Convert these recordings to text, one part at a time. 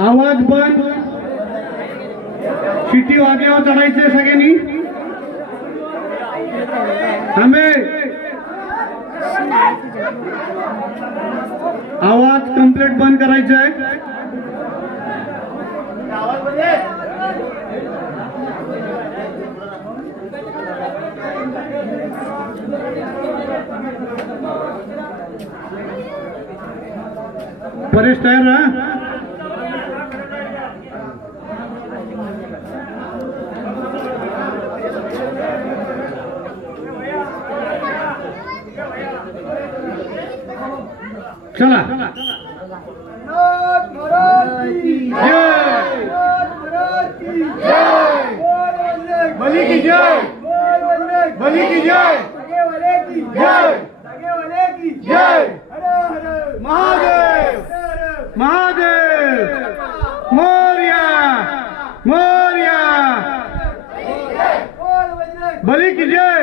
आवाज बंद. शिटी वाजल्यावर चढायचे सगळ्यांनी. थांबे. आवाज कंप्लीट बंद करायचा आहे. परेश तयार रहा. चला. बली की जय. बली की जय. जय जय महादेव. महादेव मोरया. मोरया. बली की जय.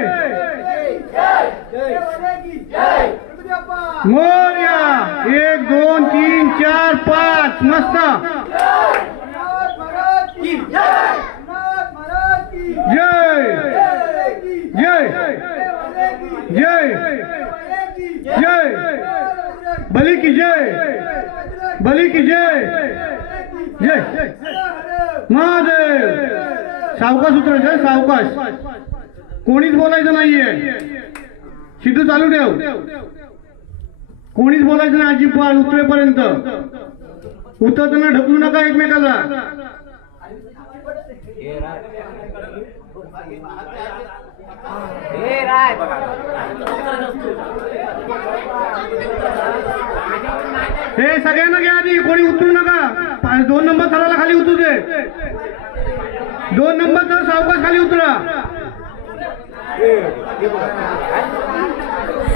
मोरया. 1 2 3 4 5 मस्त. जय जय जय जय. बली की जय. बली की जय. जय महादेव. सावकाश उतरायचं. सावकाश. कोणीच बोलायचं नाहीये. शिटू चालू ठेव. कोणीच बोलायचं नाही अजिबात उतरेपर्यंत. उतरताना ढकलू नका एकमेकाला. हे सगळ्यांना घ्या आधी. कोणी उतरू नका. 2 नंबर थराला खाली उतरू दे. 2 नंबर थर सावकाश खाली उतरा.